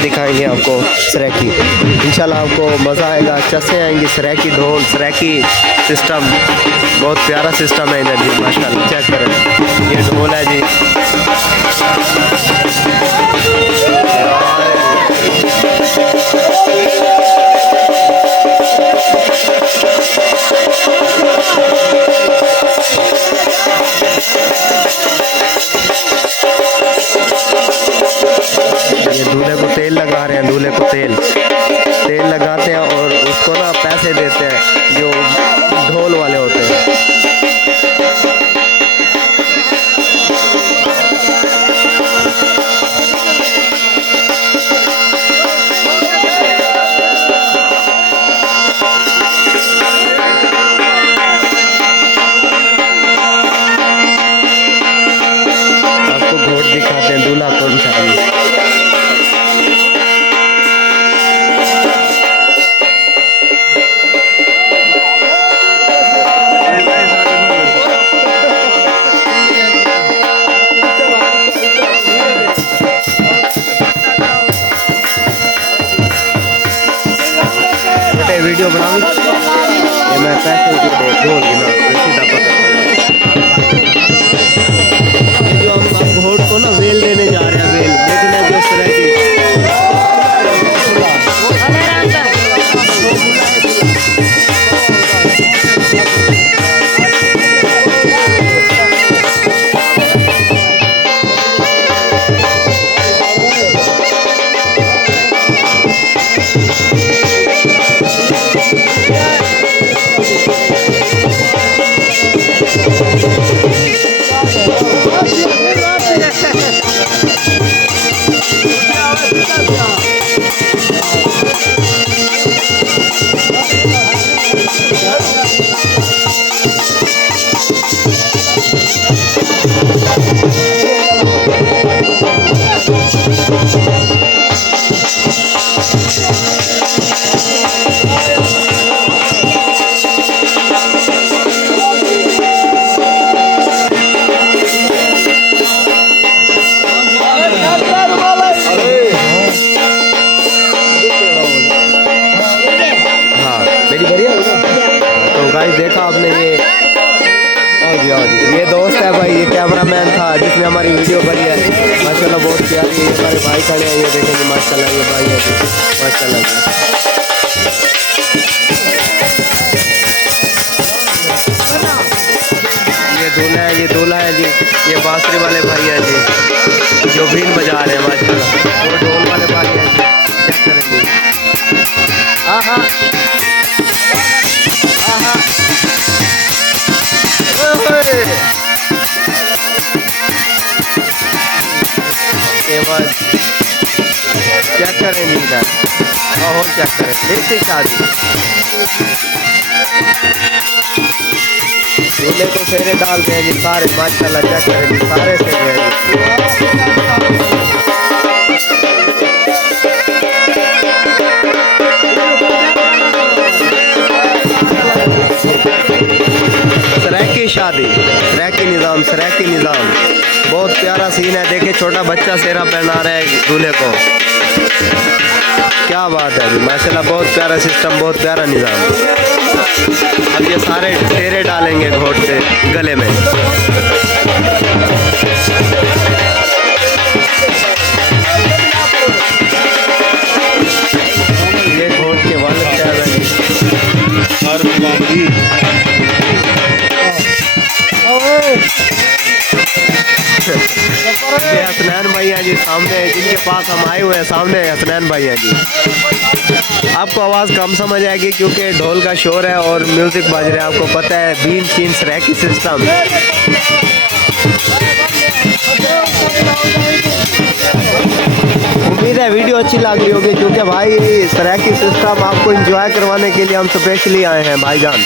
दिखाएंगे आपको सराकी। इंशाल्लाह आपको मज़ा आएगा, अच्छा से आएंगी। सराकी ढोल, सराकी सिस्टम, बहुत प्यारा सिस्टम है इधर जी माशाल्लाह। चेक करें, ये ढोल है जी। ये दूल्हे को तेल लगा रहे हैं, दूल्हे को तेल लगाते हैं और उसको ना पैसे देते हैं जो ढोल वाले होते हैं। आपको घोट दिखाते हैं, दूल्हा कौन सा है। वीडियो बना ये मैं पैसे ढोल गिना सीधा पकड़ जो हम घोट को ना वेल देने जा रहे हैं। वेल देखना जो सराकी देखा आपने। ये दोस्त है भाई, ये कैमरामैन था जिसने हमारी वीडियो बनी है माशाल्लाह। बहुत प्यारी है, हमारे भाई खड़े हैं, ये देखेंगे माशाल्लाह। ये भाई है माशाल्लाह। ये दूल्हा है, ये दूल्हा है जी। ये बांसुरी वाले भाई है जी जो बीन बजा रहे हैं माशाल्लाह। वो ढोल वाले भाई है जी, चेक करेंगे। हाँ हाँ चेक करें इधर और चेक करें। देखते शादी दूल्हे को फेरे डालते हैं जी सारे माशाल्लाह। चेक करें जी, सारे फेरे हैं सराकी शादी, सराकी निज़ाम, सराकी निज़ाम। बहुत प्यारा सीन है। देखिए छोटा बच्चा सेहरा पहना रहा है दूल्हे को, क्या बात है माशाल्लाह। बहुत प्यारा सिस्टम, बहुत प्यारा निज़ाम। अब ये सारे फेरे डालेंगे घोट से गले में। ये घोट के वाले क्या है ये हसनैन भाई हैं जी सामने, जिनके पास हम आए हुए हैं। सामने हसनैन भाई हैं जी। आपको आवाज़ कम समझ आएगी क्योंकि ढोल का शोर है और म्यूज़िक बज रहा है। आपको पता है बीन शीन सराकी सिस्टम। उम्मीद है वीडियो अच्छी लग रही होगी क्योंकि भाई सराकी सिस्टम आपको एंजॉय करवाने के लिए हम स्पेशली आए हैं भाईजान।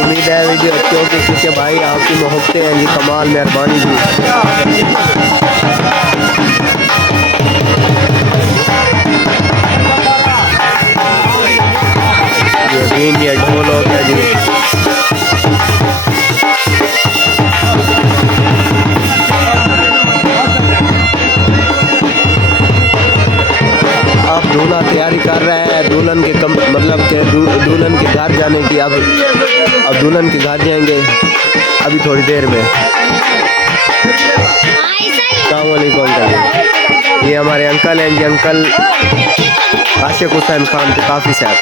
उम्मीद है वीडियो अच्छी होगी क्योंकि भाई आपकी मोहब्बतें हैं जी, कमाल मेहरबानी जी। अब दूल्हा तैयारी कर रहा है दुल्हन के मतलब के दुल्हन के घर जाने की। अब दुल्हन के घर जाएंगे अभी थोड़ी देर में। अस्सलामुअलैकुम अंकल। ये हमारे अंकल हैं जी, अंकल आशिक हुसैन खान के काफ़ी साहब।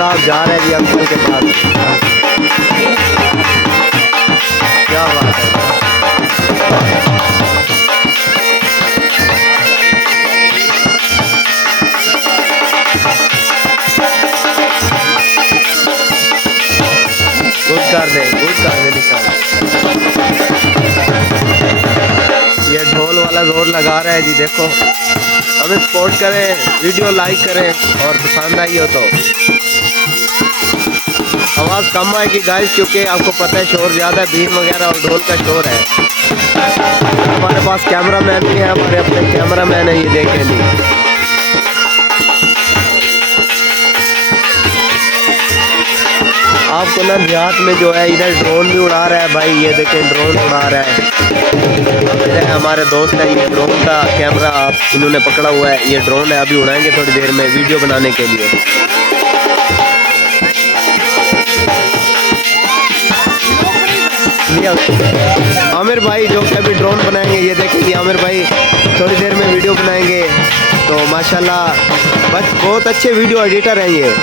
आप जा रहे हैं जी अंकल के पास। क्या बात है। गुड कर दे निशान। ये ढोल वाला जोर लगा रहा है जी। देखो हमें सपोर्ट करें, वीडियो लाइक करें और पसंद आई हो तो आवाज़ कम आएगी गाइस, क्योंकि आपको पता है शोर ज़्यादा है, बीन वगैरह और ढोल का शोर है। हमारे पास कैमरा मैन भी है, हमारे अपने कैमरा मैन है, ये देखें जी। आपको ना देहात में जो है इधर ड्रोन भी उड़ा रहा है भाई, ये देखें ड्रोन उड़ा रहा है। हमारे दोस्त है, ये ड्रोन का कैमरा इन्होंने पकड़ा हुआ है, ये ड्रोन है, अभी उड़ाएंगे थोड़ी देर में वीडियो बनाने के लिए। आमिर भाई जो कि अभी ड्रोन बनाएंगे, ये देखेंगे आमिर भाई थोड़ी देर में वीडियो बनाएंगे। तो माशाल्लाह बस बहुत अच्छे वीडियो एडिटर हैं ये।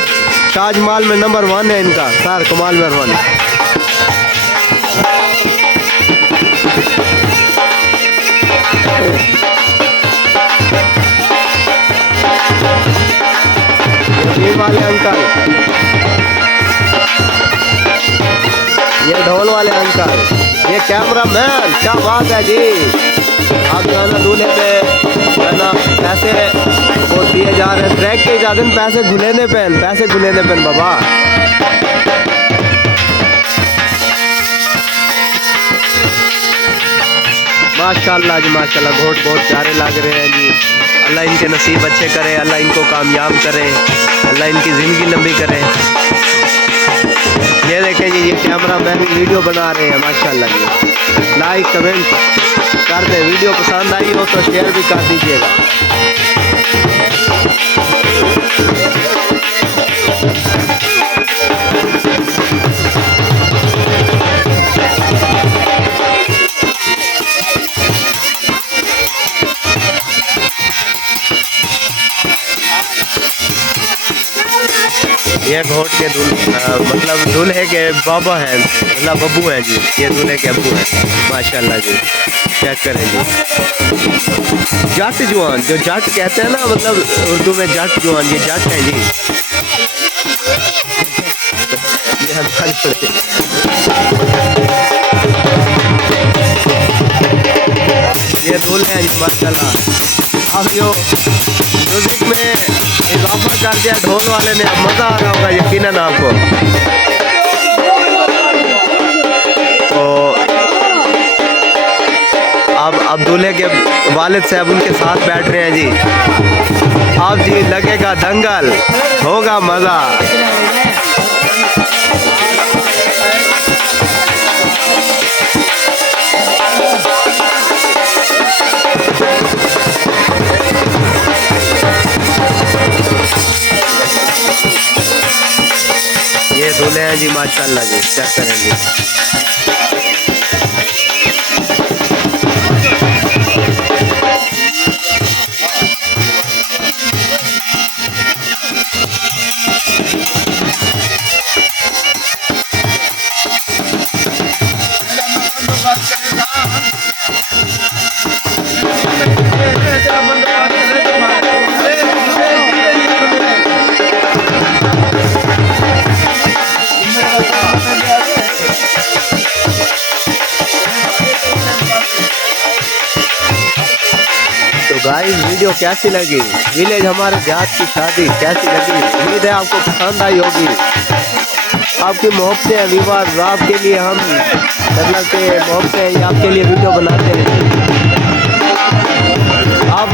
ताजमहल में नंबर 1 है इनका सर, कमाल मेहरबानी। ये वाले अंकल, ये ढोल वाले अंकल, ये कैमरा मैन, क्या बात है जी। आप जो है ना दूल्हे पे है ना पैसे वो दिए जा रहे हैं, ट्रैक के जा दिन पैसे घुलेने पेन बाबा। माशाल्लाह जी माशाल्लाह, घोट बहुत प्यारे लग रहे हैं जी। अल्लाह इनके नसीब अच्छे करे, अल्लाह इनको कामयाब करे, अल्लाह इनकी ज़िंदगी लंबी करे। ये देखें जी, ये कैमरा मैन वीडियो बना रहे हैं माशाल्लाह जी। लाइक कमेंट कर दें, वीडियो पसंद आई हो तो शेयर भी कर दीजिएगा। ये घोट के मतलब दूल्हे के बाबा हैं, मतलब अब्बू हैं जी। ये दूल्हे के अब्बू हैं माशाल्लाह जी। चेक करें जी, जट जवान, जो जट कहते हैं ना, मतलब उर्दू में जट जवान, ये जट हैं जी। ये दूल्हे हैं जी माशाल्लाह। अब जो म्यूजिक में इजाफा कर दिया ढोल वाले ने, अब मज़ा आ रहा होगा यकीनन आपको। तो अब दूल्हे के वालिद साहब उनके साथ बैठ रहे हैं जी। अब जी लगेगा दंगल, होगा मज़ा। ये दूल्हे हैं जी माशाल्लाह जी। चेक करें जी। गाइस वीडियो कैसी लगी, विलेज हमारे देहात की शादी कैसी लगी, उम्मीद है आपको पसंद आई होगी। आपकी मोहब्बतें विवाद आपके लिए हम मतलब के मोहब्बतें आपके लिए वीडियो बनाते हैं। आप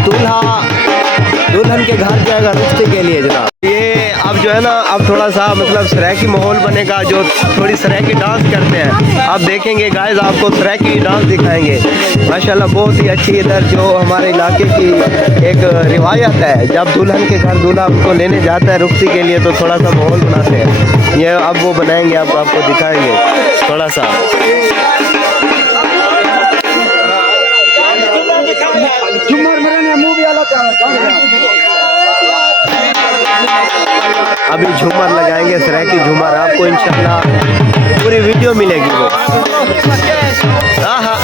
दुल्हन के घर जाएगा रिश्ते के लिए जनाब। ये अब जो है ना अब थोड़ा सा मतलब सराकी माहौल बनेगा, जो थोड़ी सराकी डांस करते हैं आप देखेंगे गाइस, आपको सराकी डांस दिखाएंगे माशाल्लाह। बहुत ही अच्छी इधर जो हमारे इलाके की एक रिवायत है, जब दुल्हन के घर दूल्हा उनको लेने जाता है रुखसी के लिए तो थोड़ा सा माहौल बनाते हैं। ये अब वो बनाएंगे, आपको दिखाएंगे थोड़ा सा। अभी झूमर लगाएंगे, सराकी झूमर, आपको इंशाल्लाह पूरी वीडियो मिलेगी वो। हाँ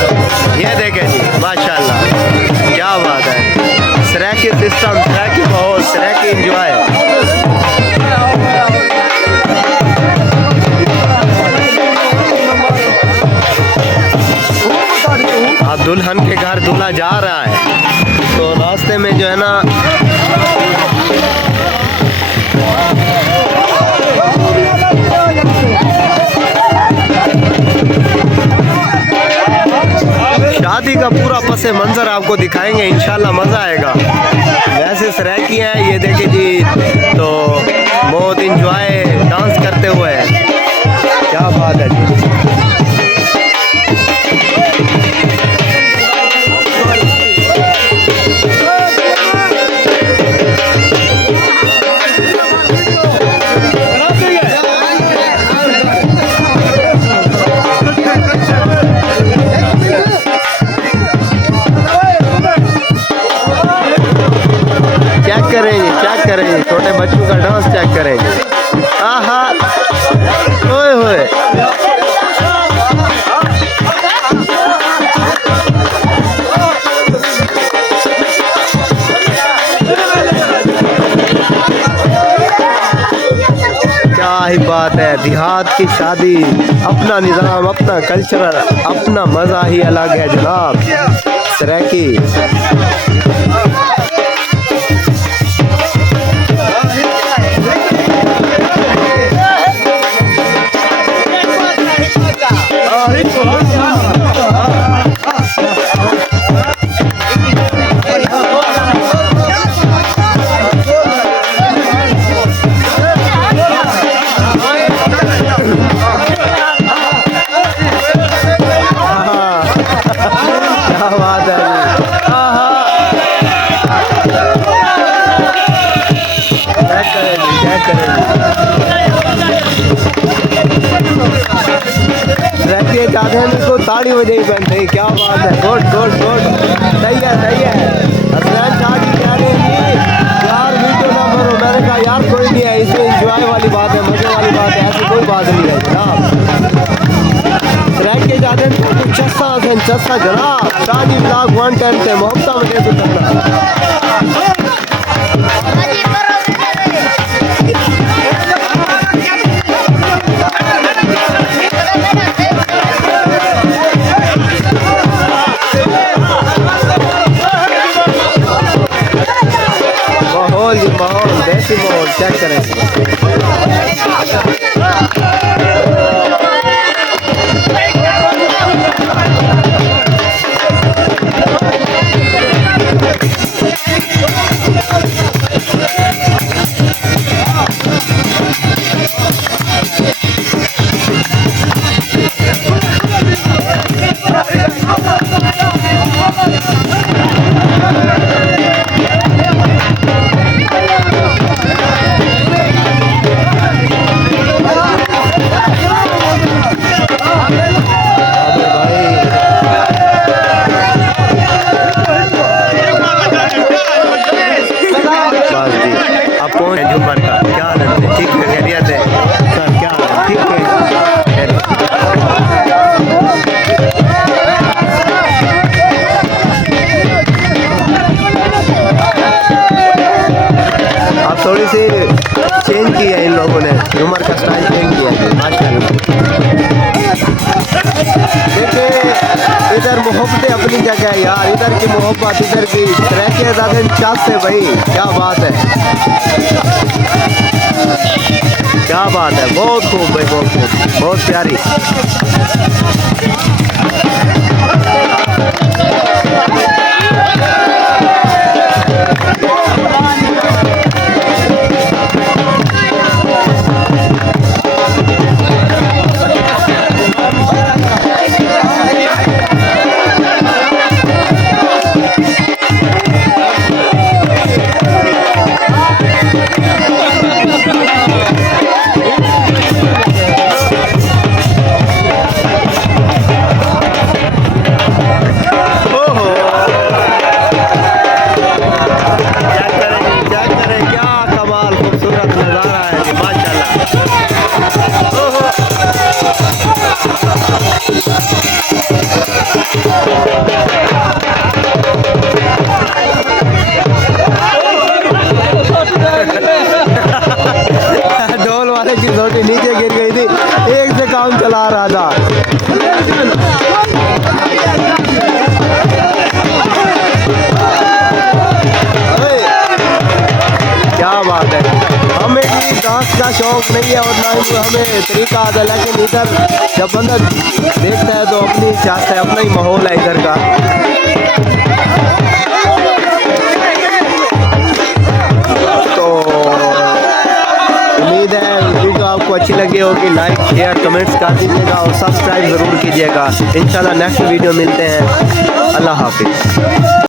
ये देखें जी माशाल्लाह क्या बात है, सराकी सिस्टम, सराकी माहौल, सराकी एंजॉय। अब दुल्हन के घर दूल्हा जा रहा है तो रास्ते में जो है ना शादी का पूरा पसे मंजर आपको दिखाएंगे इंशाल्लाह, मज़ा आएगा। वैसे सराकी है ये देखे जी, तो बहुत इंजॉय डांस करते हुए, क्या बात है जी। चेक करेंगे छोटे बच्चों का डांस चेक करेंगे। आहा ओए होए, क्या ही बात है, देहात की शादी, अपना निज़ाम, अपना कल्चर, अपना मज़ा ही अलग है जनाब। सराकी रखिए चाहते को ताड़ी बजाई पहनते, क्या बात है, गुड गुड गुड, सही है। हसनैन शाह जी कह रहे हैं यार वीडियो ना करो, मैंने कहा यार कोई नहीं है, इसमें इंजॉय वाली बात है, मजे वाली बात है, ऐसी कोई बात नहीं है जनाब। रखिए चाहते हैं चस्सा जनाब, शादी ब्लॉग 110 पे मोहब्बत में कैसे करना। माहौल देसी माहौल चेक करें। देखिए इधर मोहब्बतें अपनी जगह है यार, इधर की मोहब्बत इधर की रहते ज़्यादा चाहते भाई, क्या बात है, क्या बात है, बहुत खूब भाई, बहुत खूब, बहुत प्यारी। ढोल वाले की रोटी नीचे गिर गई थी, एक से काम चला रहा था। क्या बात है, हमें भी डांस का शौक नहीं है और ना ही हमें तरीका आता, लेकिन इधर जब बंदा देखता है तो अपनी चाहता है, अपना ही माहौल है इधर का। उम्मीद है वीडियो आपको अच्छी लगी होगी, लाइक शेयर कमेंट्स कर दीजिएगा और सब्सक्राइब ज़रूर कीजिएगा। इंशाल्लाह नेक्स्ट वीडियो मिलते हैं, अल्लाह हाफिज़।